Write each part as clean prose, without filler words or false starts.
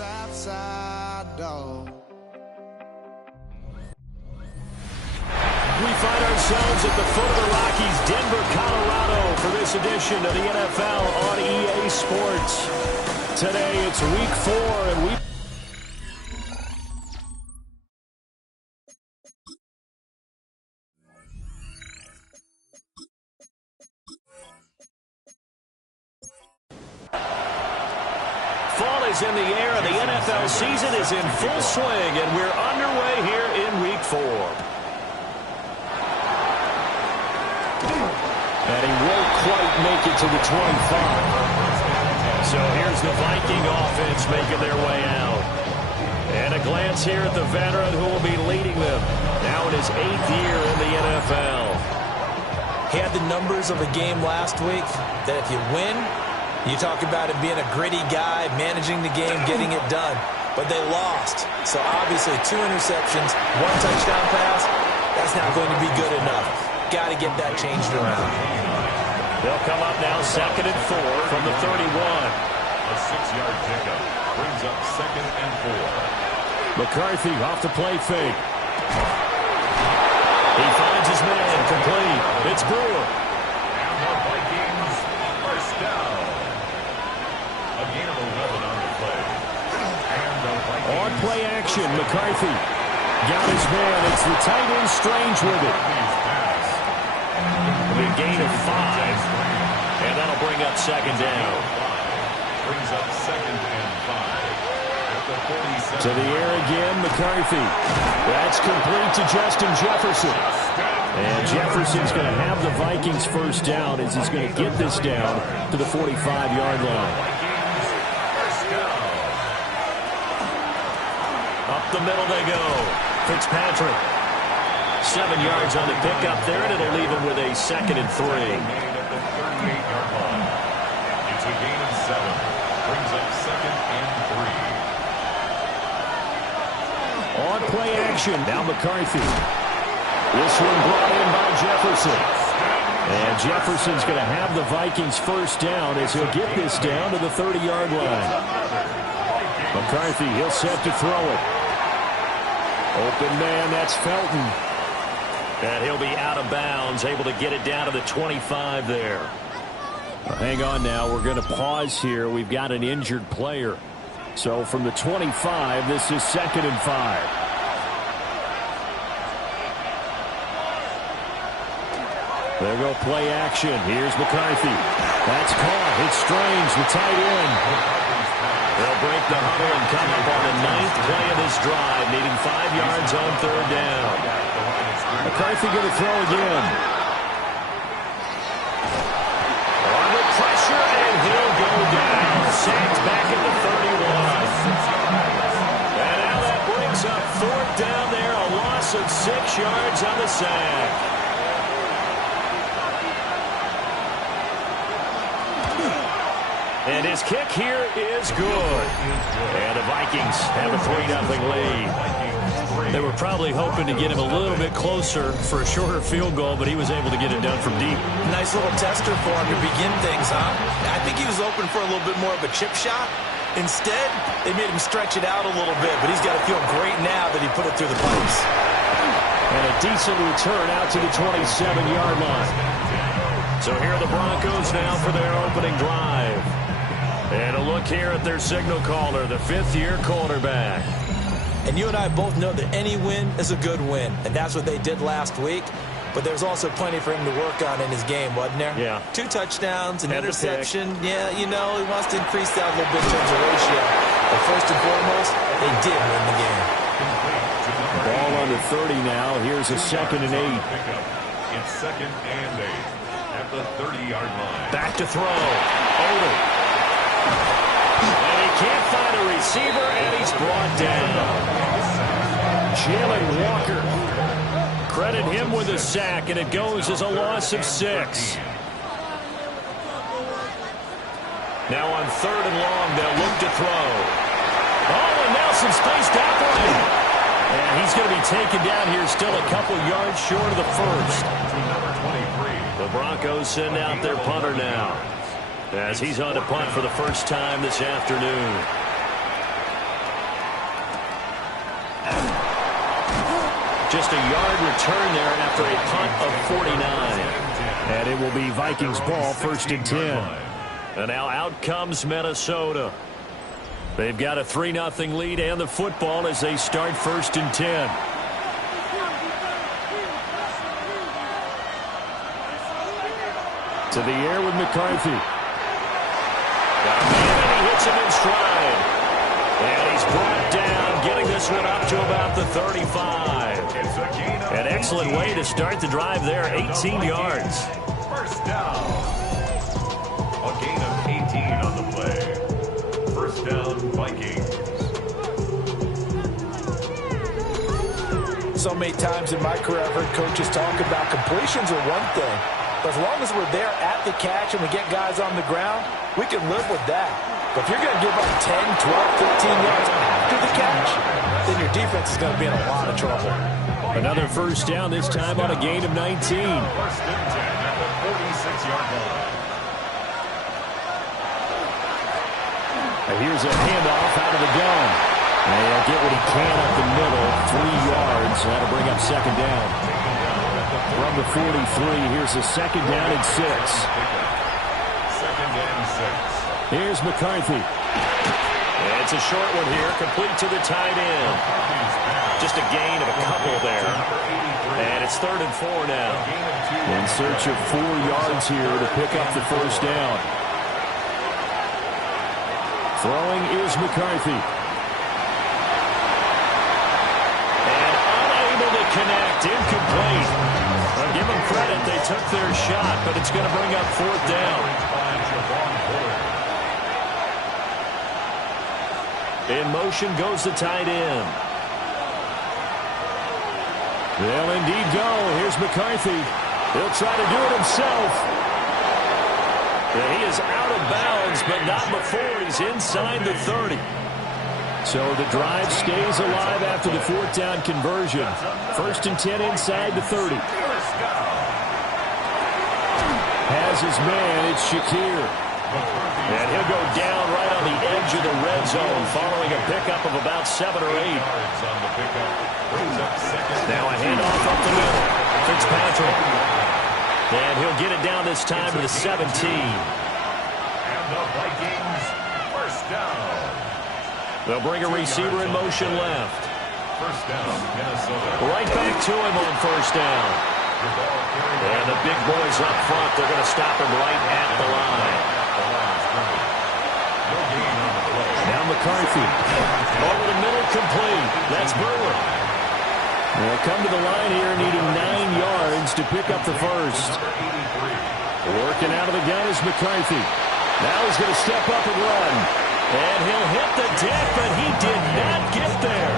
Southside dog. We find ourselves at the foot of the Rockies, Denver, Colorado, for this edition of the NFL on EA Sports. Today it's week 4, and we... Fall is in the air, and the NFL season is in full swing, and we're underway here in week 4. And he won't quite make it to the 25. So here's the Viking offense making their way out. And a glance here at the veteran who will be leading them now in his 8th year in the NFL. He had the numbers of a game last week that if you win, you talk about it being a gritty guy, managing the game, getting it done. But they lost. So obviously 2 interceptions, 1 touchdown pass, that's not going to be good enough. Got to get that changed around. They'll come up now 2nd and 4 from the 31. A 6-yard pickup brings up 2nd and 4. McCarthy off the play fake. He finds his man complete. It's Brewer. And the Vikings first down. A gain of 11 on the play. And the Vikings on play action, McCarthy got his man. It's the tight end Strange with it. A gain of 5, and that'll bring up 2nd down. Brings up 2nd and 5 at the 47. To the air again, McCarthy. That's complete to Justin Jefferson. And Jefferson's going to have the Vikings first down as he's going to get this down to the 45-yard line. Up the middle they go. Fitzpatrick. 7 yards on the pickup there, and it'll leave him with a 2nd and 3. Made at the 38-yard line. It's a gain of 7. Brings up 2nd and 3. On play action, now McCarthy. This one brought in by Jefferson. And Jefferson's going to have the Vikings first down as he'll get this down to the 30-yard line. McCarthy, he'll set to throw it. Open man, that's Felton. And he'll be out of bounds, able to get it down to the 25 there. Well, hang on now. We're going to pause here. We've got an injured player. So from the 25, this is 2nd and 5. There go play action. Here's McCarthy. That's caught. It's Strange, the tight end. They'll break the huddle and come up on the 9th play of this drive, needing 5 yards on 3rd down. McCarthy going to throw again. Under pressure, and he'll go down. Sacked back at the 31. And now that brings up 4th down there, a loss of 6 yards on the sack. And his kick here is good. And the Vikings have a 3-0 lead. They were probably hoping to get him a little bit closer for a shorter field goal, but he was able to get it done from deep. Nice little tester for him to begin things, huh? I think he was open for a little bit more of a chip shot. Instead, they made him stretch it out a little bit, but he's got to feel great now that he put it through the pipes. And a decent return out to the 27-yard line. So here are the Broncos now for their opening drive. And a look here at their signal caller, the 5th-year quarterback. And you and I both know that any win is a good win, and that's what they did last week. But there's also plenty for him to work on in his game, wasn't there? Yeah. 2 touchdowns, an interception. Yeah, you know, he wants to increase that a little bit in terms of ratio. But first and foremost, they did win the game. Ball under 30 now. Here's a 2nd and 8. It's 2nd and 8 at the 30-yard line. Back to throw. Odom. And he can't find a receiver, and he's brought down. Jalen Walker. Credit him with a sack, and it goes as a loss of 6. Now on 3rd and long, they'll look to throw. Oh, and Nelson spaced out right. And he's going to be taken down here, still a couple yards short of the first. The Broncos send out their punter now, as he's on to punt for the first time this afternoon. Just a yard return there after a punt of 49. And it will be Vikings ball, 1st and 10. And now out comes Minnesota. They've got a 3-0 lead and the football as they start 1st and 10. To the air with McCarthy. Got a man and he hits him in stride. And he's brought down, getting this one up to about the 35. An excellent way to start the drive there, 18 yards. First down. A gain of 18 on the play. First down, Vikings. So many times in my career I've heard coaches talk about completions are one thing. But as long as we're there at the catch and we get guys on the ground, we can live with that. But if you're going to give up 10, 12, 15 yards after the catch, then your defense is going to be in a lot of trouble. Another first down, this time on a gain of 19. First and 10 at the 46-yard line. And here's a handoff out of the gun. And he'll get what he can up the middle, 3 yards. That'll bring up 2nd down. From the 43, here's a 2nd down and 6. 2nd and 6. Here's McCarthy. And it's a short one here, complete to the tight end. Just a gain of a couple there. And it's 3rd and 4 now. In search of 4 yards here to pick up the first down. Throwing is McCarthy. And unable to connect, incomplete. I'll give them credit, they took their shot, but it's going to bring up 4th down. In motion goes the tight end. They'll indeed go. Here's McCarthy. He'll try to do it himself. He is out of bounds, but not before he's inside the 30. So the drive stays alive after the 4th down conversion. 1st and 10 inside the 30. Has his man, it's Shakir. And he'll go down right on the edge of the red zone following a pickup of about 7 or 8. Now a handoff up the middle. Fitzpatrick. And he'll get it down this time to the 17. And the Vikings, first down. They'll bring a receiver in motion left. First down, Minnesota. Right back to him on first down. And the big boys up front, they're going to stop him right at the line. Now McCarthy. Over the middle, complete. That's Brewer. They'll come to the line here needing 9 yards to pick up the first. Working out of the gun is McCarthy. Now he's going to step up and run. And he'll hit the deck, but he did not get there.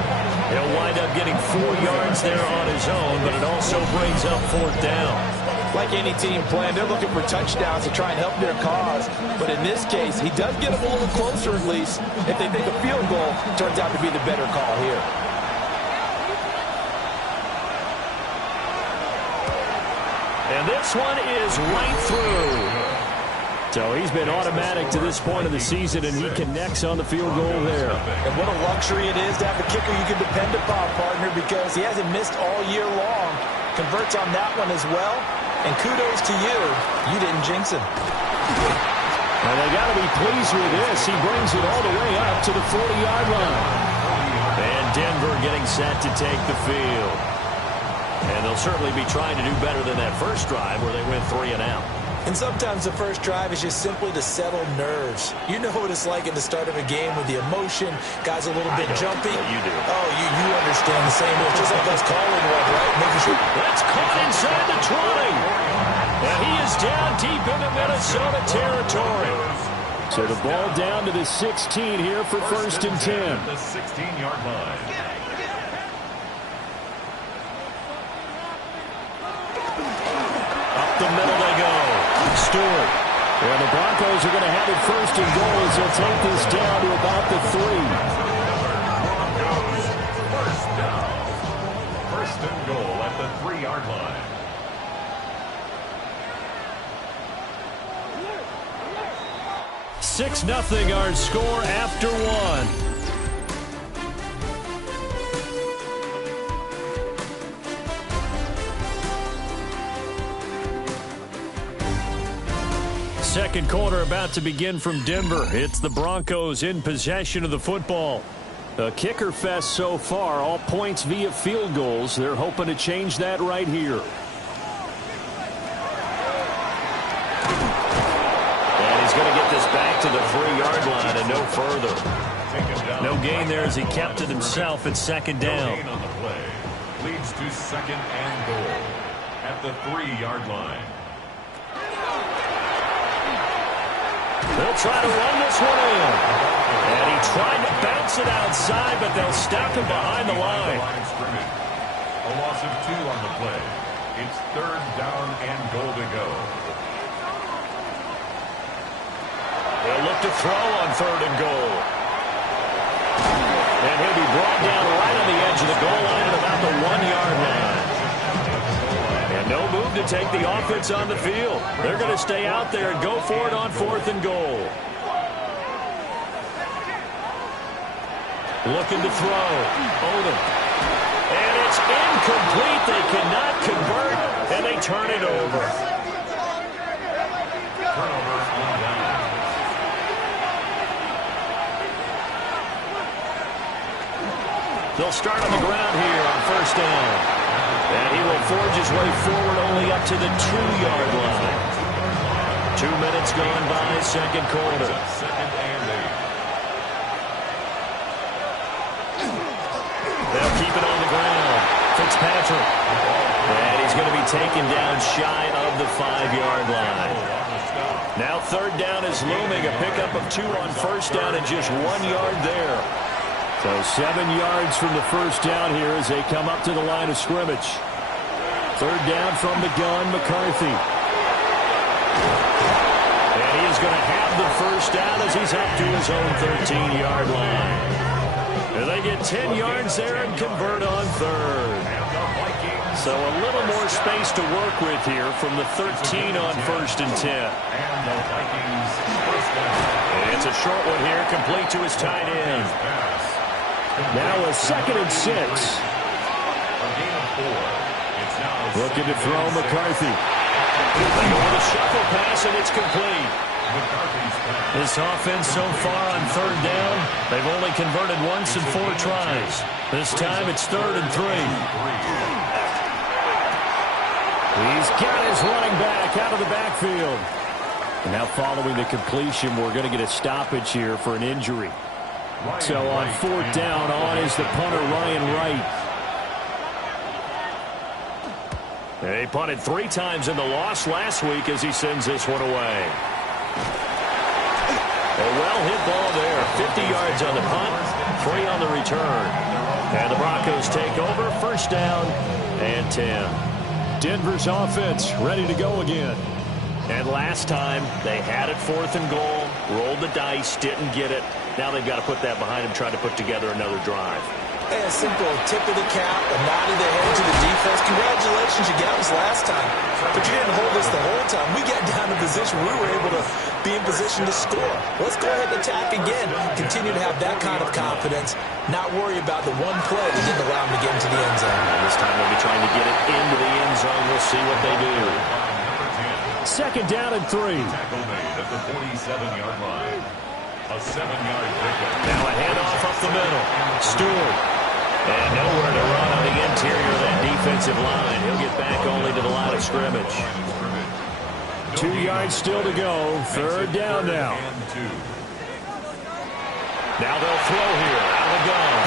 He'll wind up getting 4 yards there on his own, but it also brings up 4th down. Like any team playing, they're looking for touchdowns to try and help their cause. But in this case, he does get them a little closer at least. If they make a field goal, turns out to be the better call here. And this one is right through. So he's been automatic to this point of the season, and he connects on the field goal there. And what a luxury it is to have a kicker you can depend upon, partner, because he hasn't missed all year long. Converts on that one as well. And kudos to you. You didn't jinx him. And they got to be pleased with this. He brings it all the way up to the 40-yard line. And Denver getting set to take the field. And they'll certainly be trying to do better than that first drive where they went 3 and out. And sometimes the first drive is just simply to settle nerves. You know what it's like at the start of a game with the emotion, guys a little bit jumpy. You do. Oh, you understand the same way. It's just like us calling one, right? Making sure. That's caught inside the 20. And he is down deep into Minnesota territory. So the ball down to the 16 here for 1st and 10. The 16-yard line. Up the middle they go. Stewart. And the Broncos are going to have it 1st and goal as they'll take this down to about the 3. Broncos, first down. 1st and goal at the 3-yard line. Six 0 our score after 1. Second quarter about to begin from Denver. It's the Broncos in possession of the football. A kicker fest so far, all points via field goals. They're hoping to change that right here. And he's going to get this back to the 3-yard line and no further. No gain there as he kept it himself at second down. On the play. Leads to second and goal at the 3-yard line. They'll try to run this one in. And he tried to bounce it outside, but they'll stop him behind the line. A loss of 2 on the play. It's third down and goal to go. They'll look to throw on third and goal. And he'll be brought down right on the edge of the goal line at about the 1-yard line. And no move to take the offense on the field. They're going to stay out there and go for it on fourth and goal. Looking to throw. Odom. And it's incomplete. They cannot convert, and they turn it over. Turnover on down. They'll start on the ground here on first down. And he will forge his way forward only up to the 2-yard line. 2 minutes gone by, second quarter. Second and 8. They'll keep it on the ground. Fitzpatrick. And he's going to be taken down shy of the 5-yard line. Now third down is looming. A pickup of 2 on first down and just 1 yard there. So 7 yards from the first down here as they come up to the line of scrimmage. Third down from the gun, McCarthy. And he is going to have the first down as he's up to his own 13-yard line. And they get 10 yards there and convert on third. So a little more space to work with here from the 13 on first and 10. And the Vikings first down. And it's a short one here, complete to his tight end. Now a second and 6. A gain of 4. It's now Looking to throw McCarthy. They go with a shuffle pass, and it's complete. McCarthy's pass. This offense so far on third down, they've only converted once in 4 tries. This time it's third and 3. He's got his running back out of the backfield. And now following the completion, we're going to get a stoppage here for an injury. So on fourth down, on is the punter, Ryan Wright. They punted 3 times in the loss last week as he sends this one away. A well-hit ball there. 50 yards on the punt, 3 on the return. And the Broncos take over, first down and 10. Denver's offense ready to go again. And last time, they had it fourth and goal, rolled the dice, didn't get it. Now they've got to put that behind them, try to put together another drive. A simple tip of the cap, a nod of the head to the defense. Congratulations, you got us last time. But you didn't hold us the whole time. We got down to position. We were able to be in position to score. Let's go ahead and attack again. Continue to have that kind of confidence. Not worry about the one play that didn't allow them to get into the end zone. And this time they'll be trying to get it into the end zone. We'll see what they do. Second down and 3. Tackle made at the 47-yard line. A 7-yard pickup. Now a handoff up the middle. Stewart. And nowhere to run on the interior of that defensive line. He'll get back only to the line of scrimmage. 2 yards still to go. Third down now. Now they'll throw here out of the gun.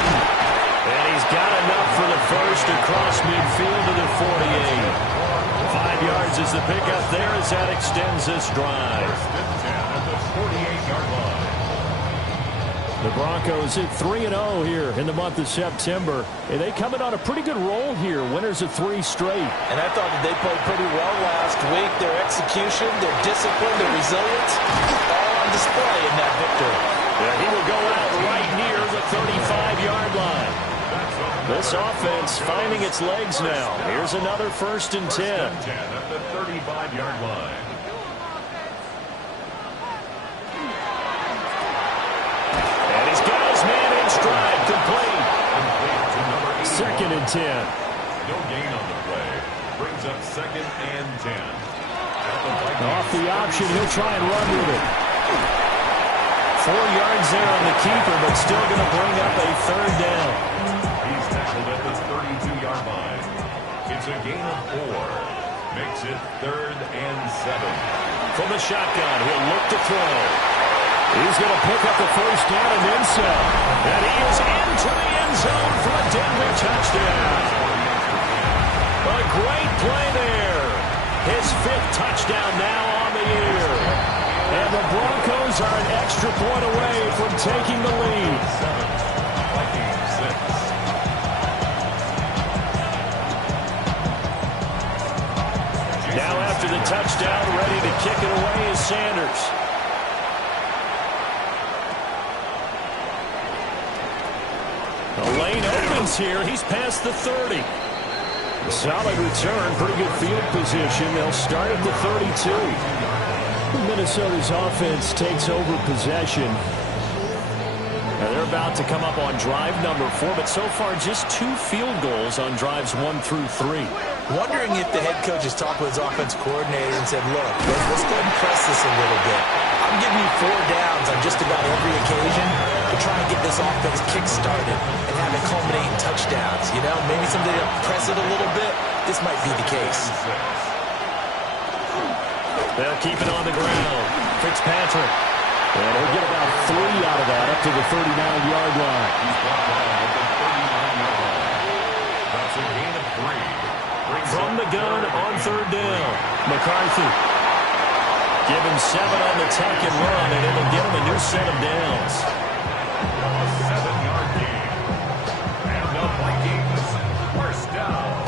And he's got enough for the first across midfield to the 48. 5 yards is the pickup there as that extends this drive. At the 48-yard line. The Broncos at 3-0 here in the month of September. And they come in on a pretty good roll here. Winners of 3 straight. And I thought that they played pretty well last week. Their execution, their discipline, their resilience, all on display in that victory. Yeah, he will go out right near the 35-yard line. This offense finding its legs now. Here's another first and 10. At the 35-yard line. And he's got his man in stride, complete. Second and 10. No gain on the play. Brings up second and 10. Off the option, he'll try and run with it. 4 yards there on the keeper, but still going to bring up a third down. He's tackled at the 32-yard line. It's a gain of 4. Makes it 3rd and 7. From the shotgun, he'll look to throw. He's going to pick up the first down and then some. And he is into the end zone for a Denver touchdown. A great play there. His 5th touchdown now on the year. And the Broncos are an extra point away from taking the lead. 7, Vikings 6. Now after the touchdown, ready to kick it away is Sanders. The lane opens here. He's past the 30. Solid return, pretty good field position. They'll start at the 32. Minnesota's offense takes over possession. Now they're about to come up on drive number 4, but so far just 2 field goals on drives 1 through 3. Wondering if the head coach has talked with his offensive coordinator and said, look, let's go ahead and press this a little bit. I'm giving you 4 downs on just about every occasion to try and get this offense kick-started and have it culminate in touchdowns. You know, maybe someday to press it a little bit. This might be the case. They'll keep it on the ground. Fitzpatrick. And he'll get about 3 out of that up to the 39-yard line. He's brought down at the 39-yard line. That's a gain of 3. From the gun on 3rd down. McCarthy. Give him 7 on the tuck and run, and it'll get him a new set of downs. A 7-yard gain. And the Vikings first down.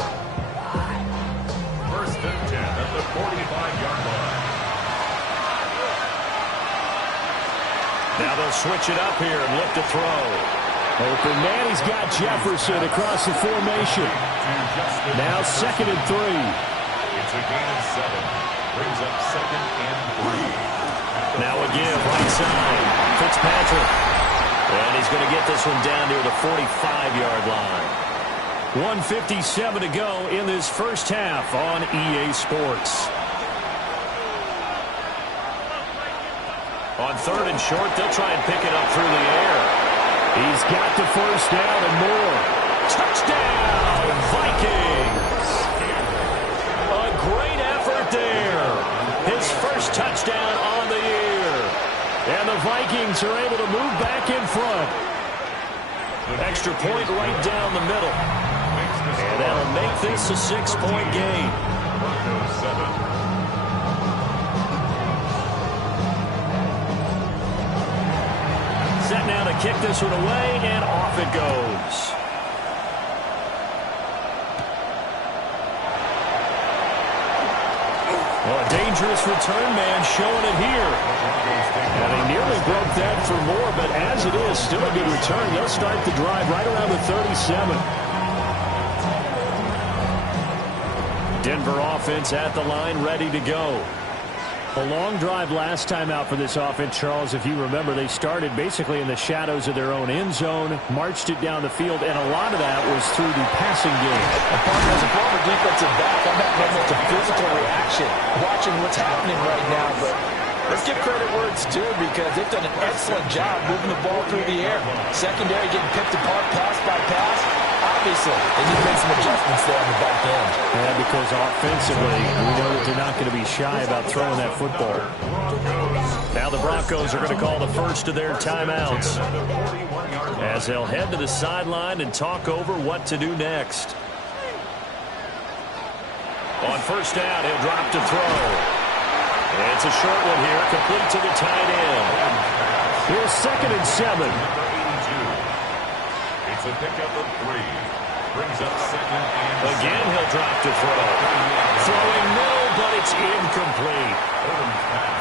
1st and 10 at the 45-yard line. Now they'll switch it up here and look to throw. Open man, he's got Jefferson across the formation. Now 2nd and 3. It's a gain of 7. Brings up 2nd and 3. Now again, right side. Fitzpatrick. And he's going to get this one down near the 45-yard line. 1:57 to go in this first half on EA Sports. On 3rd and short, they'll try and pick it up through the air. He's got the first down and more. Touchdown, Vikings! A great effort there. His first touchdown on the year. And the Vikings are able to move back in front. Extra point right down the middle. And that'll make this a 6-point game. Broncos 7. Set now to kick this one away, and off it goes. Well, a dangerous return man showing it here. And they nearly broke that for more, but as it is, still a good return. They'll start the drive right around the 37. Denver offense at the line, ready to go. A long drive last time out for this offense, Charles. If you remember, they started basically in the shadows of their own end zone, marched it down the field, and a lot of that was through the passing game. As a former defensive back, I'm not getting into physical reaction watching what's happening right now, but let's give credit where it's due because they've done an excellent job moving the ball through the air. Secondary getting picked apart pass by pass. Obviously, they need to make some adjustments there on the back end. Yeah, because offensively, we know that they're not going to be shy about throwing that football. Now the Broncos are going to call the first of their timeouts as they'll head to the sideline and talk over what to do next. On 1st down, he'll drop to throw. It's a short one here, complete to the tight end. Here's 2nd and 7. It's a pickup of 3. Brings up 2nd and 7. Again, he'll drop to throw. Throwing middle, but it's incomplete.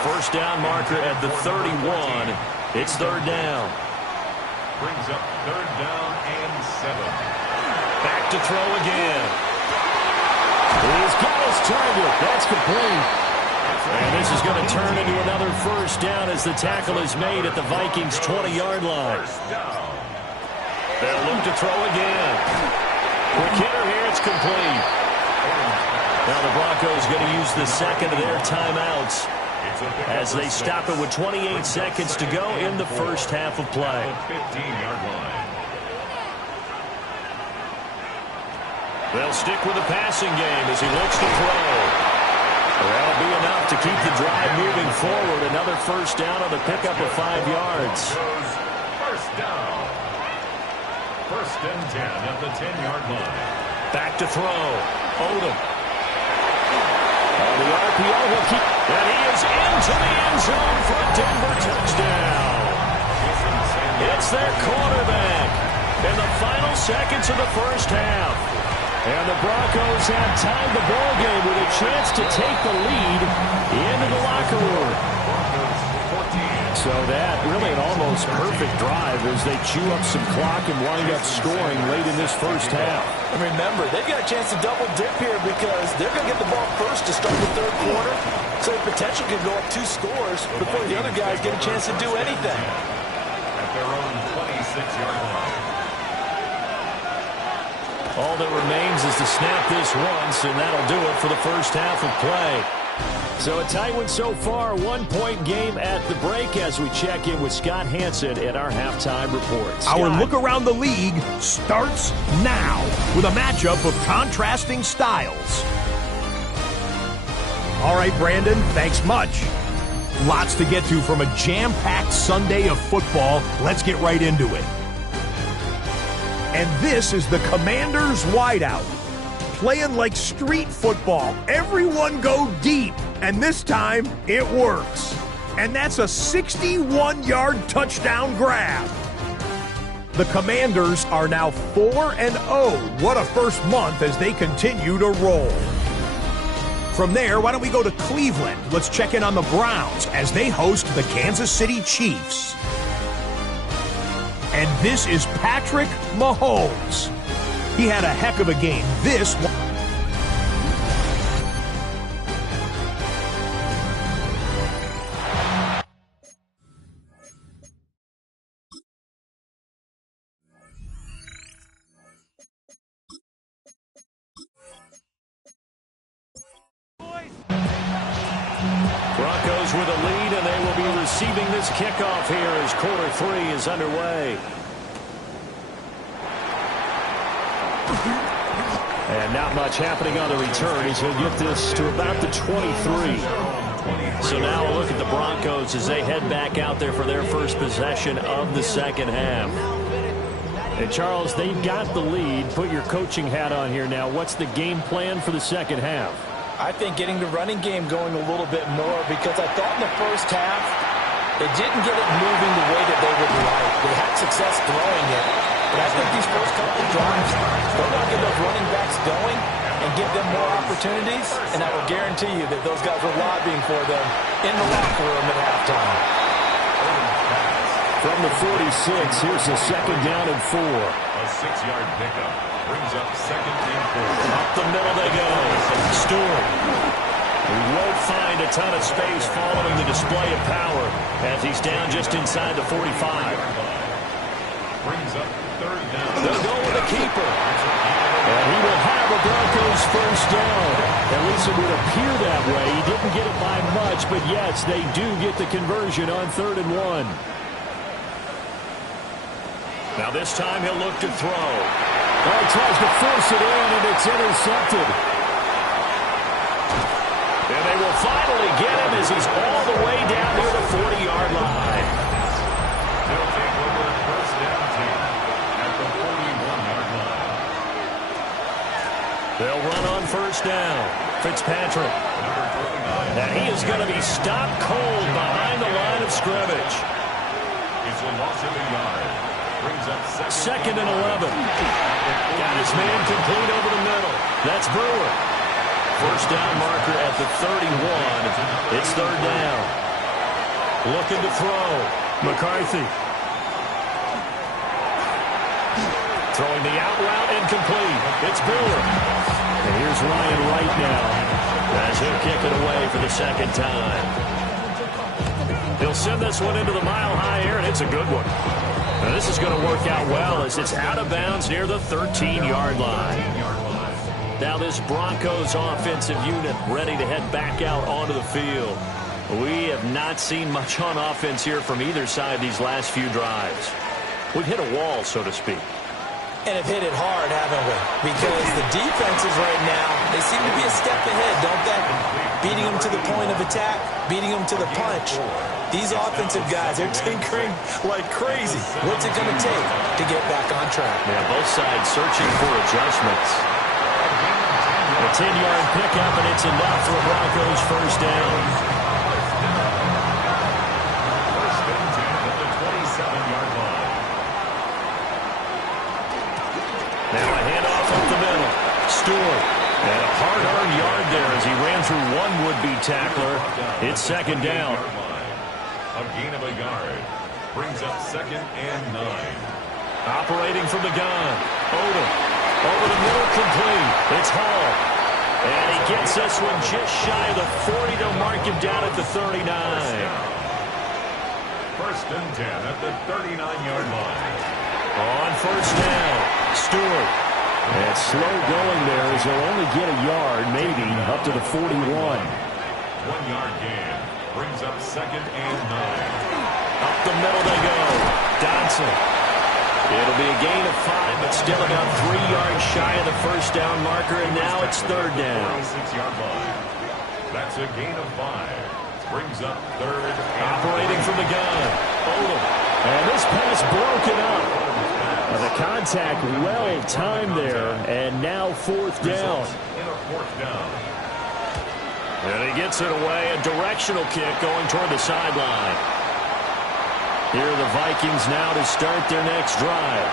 First down marker at the 31. It's 3rd down. Brings up 3rd down and 7. Back to throw again. He's got his target. That's complete. And this is going to turn into another first down as the tackle is made at the Vikings' 20-yard line. They'll look to throw again. Quick hitter here, it's complete. Now the Broncos going to use the second of their timeouts as they stop it with 28 seconds to go in the first half of play. 15-yard line. They'll stick with the passing game as he looks to throw. That'll be enough to keep the drive moving forward. Another first down on the pickup of 5 yards. First down. First and 10 at the 10-yard line. Back to throw. Odom. On the RPO, he'll keep. And he is into the end zone for a Denver touchdown. It's their quarterback in the final seconds of the first half. And the Broncos have tied the ball game with a chance to take the lead into the locker room. So that really an almost perfect drive as they chew up some clock and wind up scoring late in this first half. And remember, they've got a chance to double dip here because they're going to get the ball first to start the third quarter. So the potential could go up 2 scores before the other guys get a chance to do anything. At their own 26-yard line. All that remains is to snap this once, and that'll do it for the first half of play. So a tight one so far, 1-point game at the break as we check in with Scott Hansen at our halftime report. Scott. Our look around the league starts now with a matchup of contrasting styles. All right, Brandon, thanks much. Lots to get to from a jam-packed Sunday of football. Let's get right into it. And this is the Commanders' wideout. Playing like street football. Everyone go deep. And this time, it works. And that's a 61-yard touchdown grab. The Commanders are now 4-0. What a first month as they continue to roll. From there, why don't we go to Cleveland? Let's check in on the Browns as they host the Kansas City Chiefs. And this is Patrick Mahomes. He had a heck of a game. This one. Broncos with a lead, and they will be receiving this kickoff here as quarter 3 is underway. And not much happening on the return as he'll get this to about the 23. So now a look at the Broncos as they head back out there for their first possession of the second half. And Charles, they've got the lead. Put your coaching hat on here now. What's the game plan for the second half? I think getting the running game going a little bit more because I thought in the first half they didn't get it moving the way that they would like. They had success throwing it. But I think these first couple of drives, they're going to get those running backs going and give them more opportunities, and I will guarantee you that those guys were lobbying for them in the locker room at halftime. From the 46, here's a second down and 4. A 6-yard pickup brings up second and 4. Up the middle they go. Stewart. He won't find a ton of space following the display of power as he's down just inside the 45. Brings up third down. They'll go with a keeper. And he will have a Broncos first down. At least it would appear that way. He didn't get it by much, but yes, they do get the conversion on 3rd and 1. Now this time he'll look to throw. Oh, he tries to force it in, and it's intercepted. And they will finally get him as he's all the way down near the 40-yard line. They'll take over first down team at the 41-yard line. They'll run on first down. Fitzpatrick. And he is going to be stopped cold behind the line of scrimmage. It's a loss of a yard. Brings up second and 11. Got his man complete over the middle. That's Brewer. First down marker at the 31. It's 3rd down. Looking to throw. McCarthy. Throwing the out route incomplete. It's Brewer. And here's Ryan Wright now as he'll kick it away for the second time. He'll send this one into the mile-high air, and it's a good one. Now this is going to work out well as it's out of bounds near the 13-yard line. Now this Broncos offensive unit ready to head back out onto the field. We have not seen much on offense here from either side these last few drives. We've hit a wall, so to speak. And have hit it hard, haven't we? Because the defenses right now, they seem to be a step ahead, don't they? Beating them to the point of attack, beating them to the punch. These offensive guys, they're tinkering like crazy. What's it going to take to get back on track? Yeah, both sides searching for adjustments. A 10-yard pickup, and it's enough for Broncos first down. First and 10 at the 27-yard line. Now a handoff up the middle. Stewart. And a hard-earned yard there as he ran through one would-be tackler. It's second down. A gain of a yard. Brings up second and 9. Operating from the gun. Odom. Over the middle, complete. It's Hall. And he gets this one just shy of the 40. They'll mark him down at the 39. First and 10 at the 39-yard line. On first down, Stewart. And slow going there as they'll only get a yard, maybe, up to the 41. 1-yard gain. Brings up second and 9. Up the middle they go. Dodson. It'll be a gain of 5, but still about 3 yards shy of the first down marker, and now it's third down. 46-yard line. That's a gain of 5. Brings up third. Operating from the gun. Odom. And this pass broken up. The contact well timed there, and now fourth down. In a fourth down. And he gets it away, a directional kick going toward the sideline. Here are the Vikings now to start their next drive.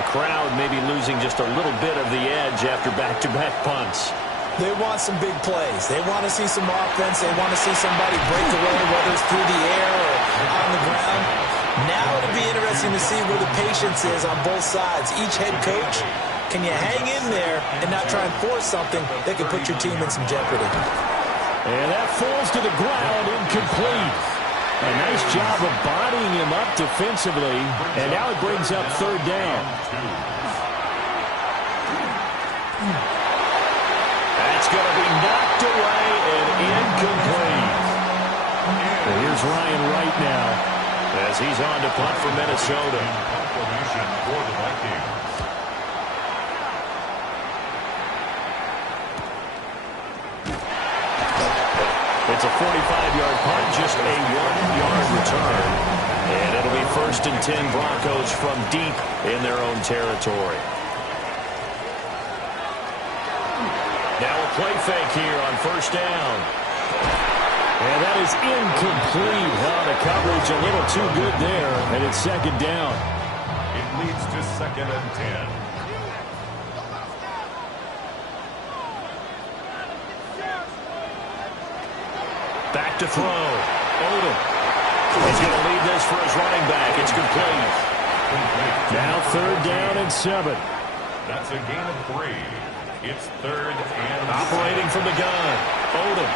The crowd may be losing just a little bit of the edge after back-to-back punts. They want some big plays. They want to see some offense. They want to see somebody break away, whether it's through the air or on the ground. Now it'll be interesting to see where the patience is on both sides. Each head coach, can you hang in there and not try and force something that could put your team in some jeopardy? And that falls to the ground, incomplete. A nice job of bodying him up defensively, and now it brings up third down. That's going to be knocked away and incomplete. And here's Ryan Wright now as he's on to punt for Minnesota. Formation for the Vikings. It's a 45-yard punt, just a 1-yard return. And it'll be first and 10 Broncos from deep in their own territory. Now a play fake here on first down. And that is incomplete. The coverage a little too good there, and it's second down. It leads to second and 10. Back to throw. Odom. He's going to leave this for his running back. It's complete. Now third down and 7. That's a gain of 3. It's third and operating from the gun. Odom.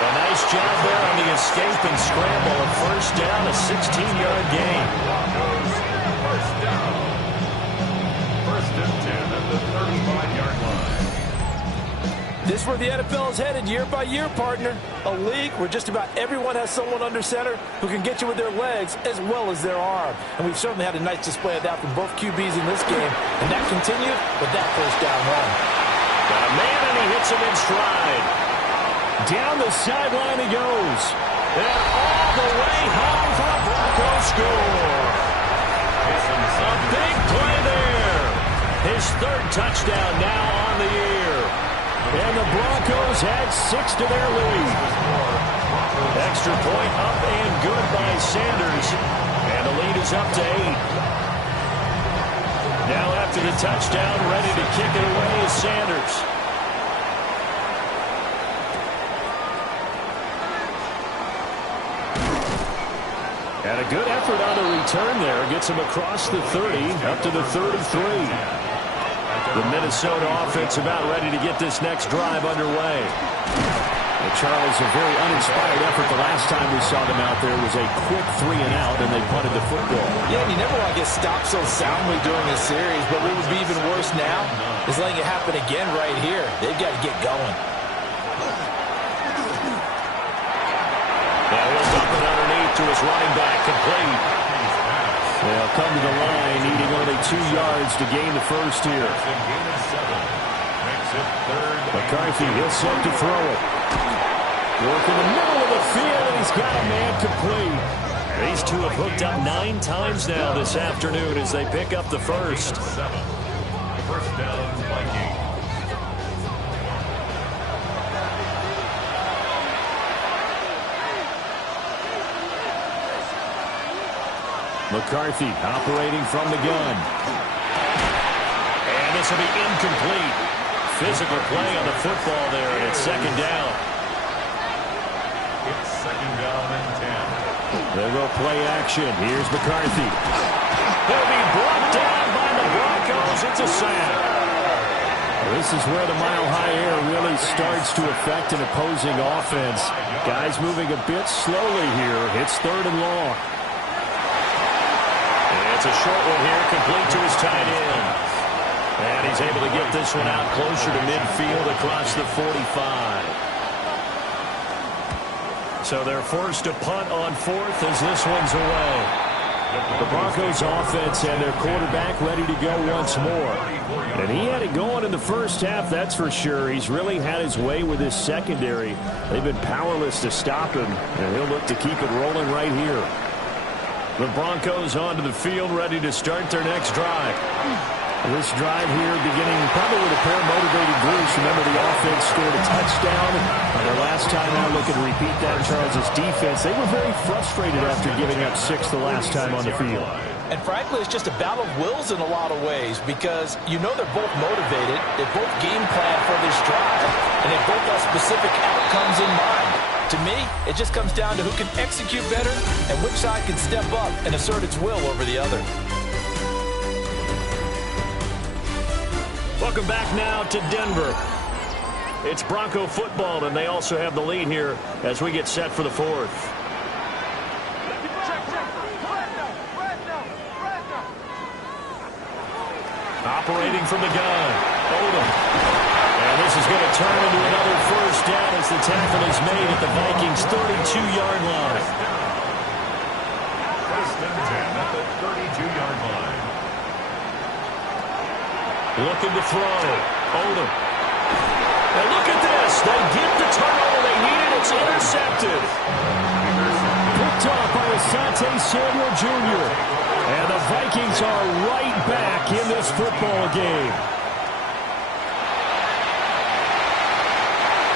A nice job there on the escape and scramble. A first down, a 16-yard gain. First down. First and 10 at the 35-yard line. This is where the NFL is headed year by year, partner. A league where just about everyone has someone under center who can get you with their legs as well as their arm. And we've certainly had a nice display of that from both QBs in this game. And that continued with that first down run. Got a man, and he hits him in stride. Down the sideline he goes. And all the way home for a Broncos score. A big play there. His third touchdown now on the year. And the Broncos add 6 to their lead. Extra point up and good by Sanders. And the lead is up to 8. Now after the touchdown, ready to kick it away is Sanders. And a good effort on the return there. Gets him across the 30, up to the 33. The Minnesota offense about ready to get this next drive underway. And Charles, a very uninspired effort the last time we saw them out there was a quick 3-and-out, and they punted the football. Yeah, and you never want to get stopped so soundly during a series, but what would be even worse now is letting it happen again right here. They've got to get going. Now he'll dump it underneath to his running back, complete. They'll come to the line, needing only 2 yards to gain the first here. McCarthy, he'll set to throw it. Work in the middle of the field, and he's got a man complete. These two have hooked up 9 times now this afternoon as they pick up the first. First down, Vikings. McCarthy operating from the gun. And this will be incomplete. Physical play on the football there, and it's second down. It's second down and 10. They go play action. Here's McCarthy. He'll be brought down by the Broncos. It's a sack. This is where the mile-high air really starts to affect an opposing offense. Guys moving a bit slowly here. It's 3rd and long. It's a short one here, complete to his tight end. And he's able to get this one out closer to midfield across the 45. So they're forced to punt on 4th as this one's away. The Broncos offense and their quarterback ready to go once more. And he had it going in the first half, that's for sure. He's really had his way with his secondary. They've been powerless to stop him, and he'll look to keep it rolling right here. The Broncos onto the field, ready to start their next drive. This drive here beginning probably with a pair of motivated groups. Remember, the offense scored a touchdown. Their last time out, looking to repeat that. Charles' defense, they were very frustrated after giving up 6 the last time on the field. And frankly, it's just a battle of wills in a lot of ways because you know they're both motivated. They both game plan for this drive, and they both have specific outcomes in mind. To me, it just comes down to who can execute better and which side can step up and assert its will over the other. Welcome back now to Denver. It's Bronco football, and they also have the lead here as we get set for the 4th. Operating from the gun. Odom. And this is going to turn into another first down as the tackle is made at the Vikings' 32-yard line. First and 10 at the 32-yard line. Looking to throw. Odom. And look at this. They get the turnover they needed. It's intercepted. Picked off by Asante Samuel Jr. And the Vikings are right back in this football game.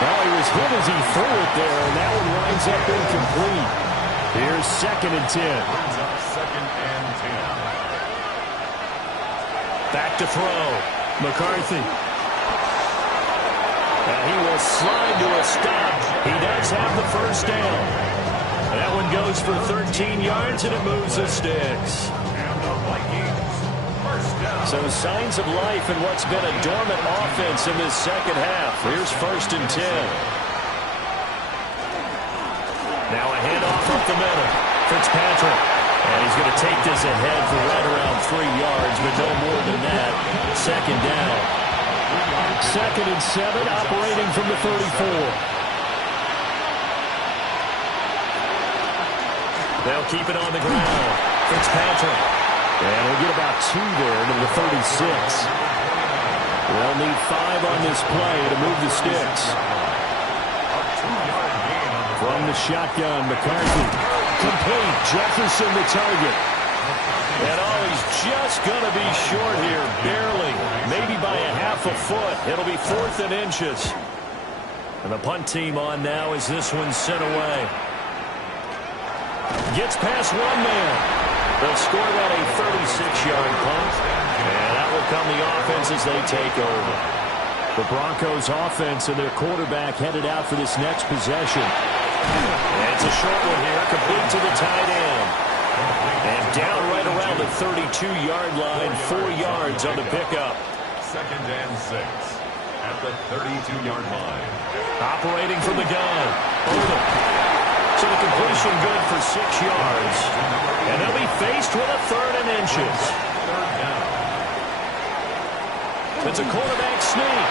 Well, he was hit as he threw it there, and that one winds up incomplete. Here's 2nd and 10. Brings up 2nd and 10. Back to throw. McCarthy. And he will slide to a stop. He does have the first down. That one goes for 13 yards, and it moves the sticks. And the Vikings, first down. So signs of life in what's been a dormant offense in this second half. Here's 1st and 10. Now a handoff up the middle. Fitzpatrick. And he's going to take this ahead for right around 3 yards, but no more than that. 2nd down. 2nd and 7, operating from the 34. They'll keep it on the ground. Fitzpatrick. And he'll get about 2 there to the 36. They'll need 5 on this play to move the sticks. From the shotgun, McCarthy. Complete. Jefferson the target. And he's just going to be short here. Barely. Maybe by a half a foot. It'll be 4th and inches. And the punt team on now as this one's sent away. Gets past 1 man. They'll score that a 36-yard punt. And that will come the offense as they take over. The Broncos offense and their quarterback headed out for this next possession. And it's a short one here, complete to the tight end. And down right around the 32-yard line, 4 yards on the pickup. 2nd and 6. at the 32-yard line. Operating from the gun. Odom. So the completion good for 6 yards. And they'll be faced with a 3rd and inches. Third down. It's a quarterback sneak.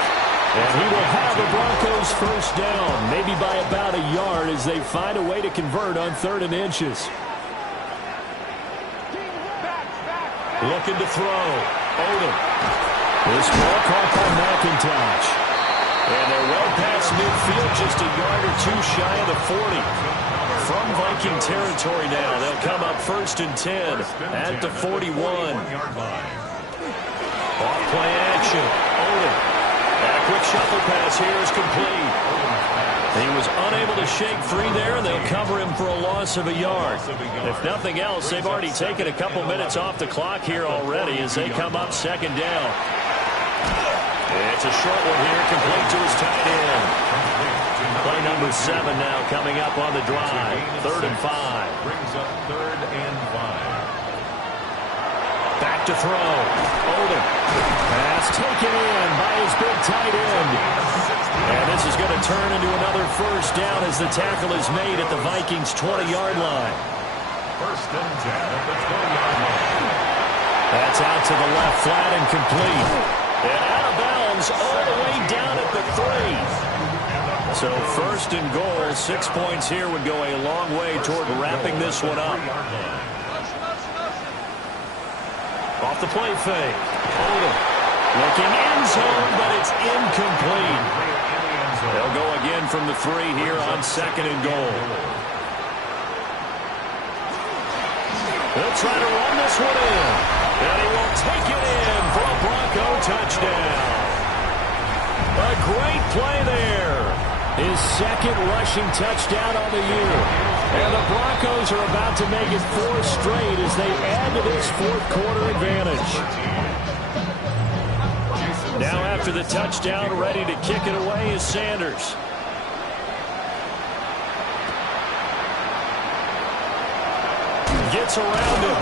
And he will have the Broncos first down, maybe by about a yard as they find a way to convert on 3rd and inches. Looking to throw. Odom. This ball caught by McIntosh. And they're well past midfield, just a yard or two shy of the 40. From Viking territory now, they'll come up 1st and 10 at the 41. Off-play action. Odom. And a quick shuffle pass here is complete. He was unable to shake free there, and they'll cover him for a loss of a yard. If nothing else, they've already taken a couple minutes off the clock here already as they come up 2nd down. It's a short one here, complete to his tight end. Play number 7 now coming up on the drive. 3rd and 5. Brings up 3rd and 5. Back to throw. Odom. Pass taken in by his big tight end. And this is going to turn into another first down as the tackle is made at the Vikings' 20-yard line. 1st and 10 at the 20-yard line. That's out to the left, flat and complete. And out of bounds all the way down at the 3. So 1st and goal, 6 points here would go a long way toward wrapping this one up. Off the play fake. Odom looking end zone, but it's incomplete. They'll go again from the 3 here on 2nd and goal. They'll try to run this one in. And he will take it in for a Bronco touchdown. A great play there. His 2nd rushing touchdown on the year. And the Broncos are about to make it 4 straight as they add to this 4th quarter advantage. Now after the touchdown, ready to kick it away is Sanders. Gets around him.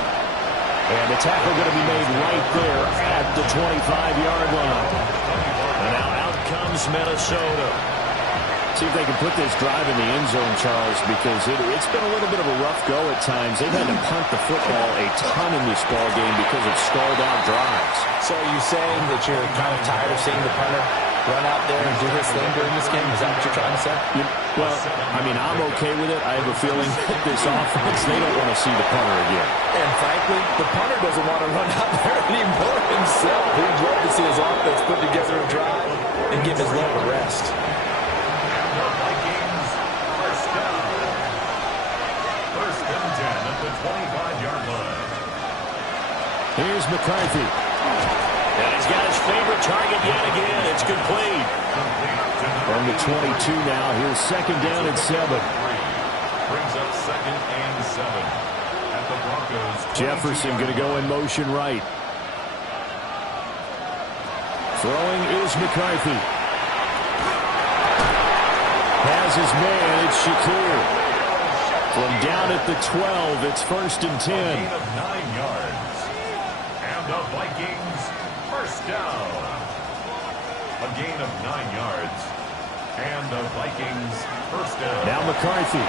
And the tackle going to be made right there at the 25-yard line. And now out comes Minnesota. See if they can put this drive in the end zone, Charles, because it's been a little bit of a rough go at times. They've had to punt the football a ton in this ball game because of stalled-out drives. So are you saying that you're kind of tired of seeing the punter run out there and do his thing during this game? Is that what you're trying to say? Well, I mean, I'm okay with it. I have a feeling that this offense, they don't want to see the punter again. And frankly, the punter doesn't want to run out there anymore himself. He'd love to see his offense put together a drive and give his leg a rest. The Vikings, first down. 1st and 10 at the 25-yard line. Here's McCarthy. And he's got his favorite target yet again. It's complete. From the 22 now, here's 2nd down and 7. Brings up 2nd and 7 at the Broncos. Jefferson going to go in motion right. Throwing is McCarthy. Has his man, it's Shakir. From down at the 12, it's 1st and 10. Gain of 9 yards. And the Vikings, first down. A gain of 9 yards. And the Vikings, first down. Now McCarthy.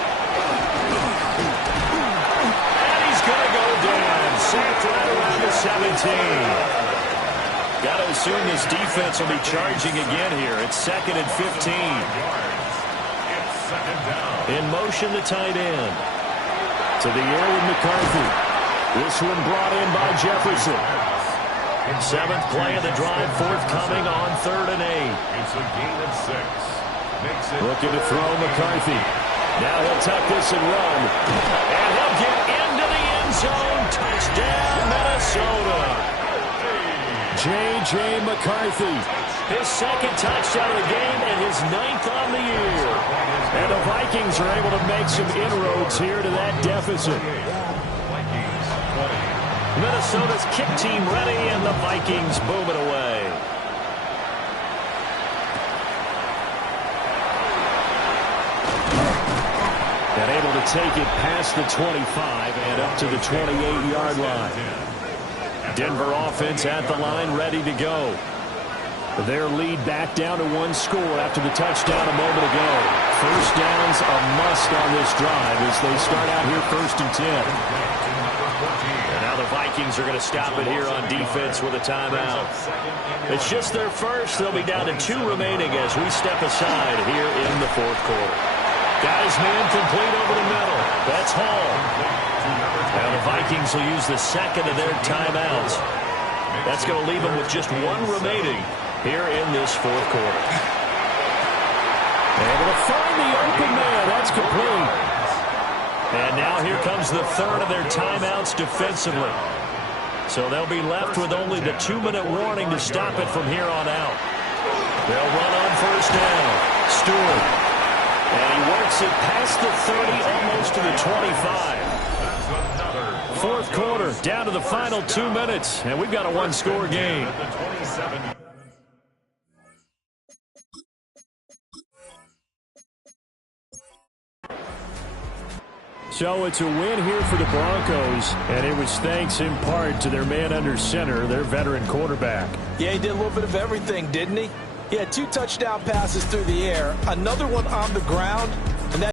And he's going to go down. Sacked right around the 17. Got to assume this defense will be charging again here. It's 2nd and 15. It's 2nd down. In motion, the tight end. To the air with McCarthy. This one brought in by Jefferson. 7th play of the drive, forthcoming on 3rd and 8. It's a gain of 6. Makes it Looking to throw McCarthy. Now he'll tuck this and run. And he'll get into the end zone. Touchdown, Minnesota. J.J. McCarthy. His 2nd touchdown of the game and his 9th on the year. And the Vikings are able to make some inroads here to that deficit. Vikings 20. Minnesota's kick team ready, and the Vikings boom it away. And able to take it past the 25 and up to the 28-yard line. Denver offense at the line, ready to go. Their lead back down to 1 score after the touchdown a moment ago. First down's a must on this drive as they start out here 1st and 10. And now the Vikings are going to stop it here on defense with a timeout. It's just their first. They'll be down to 2 remaining as we step aside here in the 4th quarter. Guys, man complete over the middle. That's Hall. Now the Vikings will use the second of their timeouts. That's going to leave them with just 1 remaining here in this 4th quarter. Able to find the open man. That's complete. And now here comes the 3rd of their timeouts defensively. So they'll be left with only the 2-minute warning to stop it from here on out. They'll run on 1st down. Stewart. And he works it past the 30, almost to the 25. 4th quarter, down to the final 2 minutes, and we've got a 1-score game. So it's a win here for the Broncos, and it was thanks in part to their man under center, their veteran quarterback. Yeah, he did a little bit of everything, didn't he? He had 2 touchdown passes through the air, another one on the ground,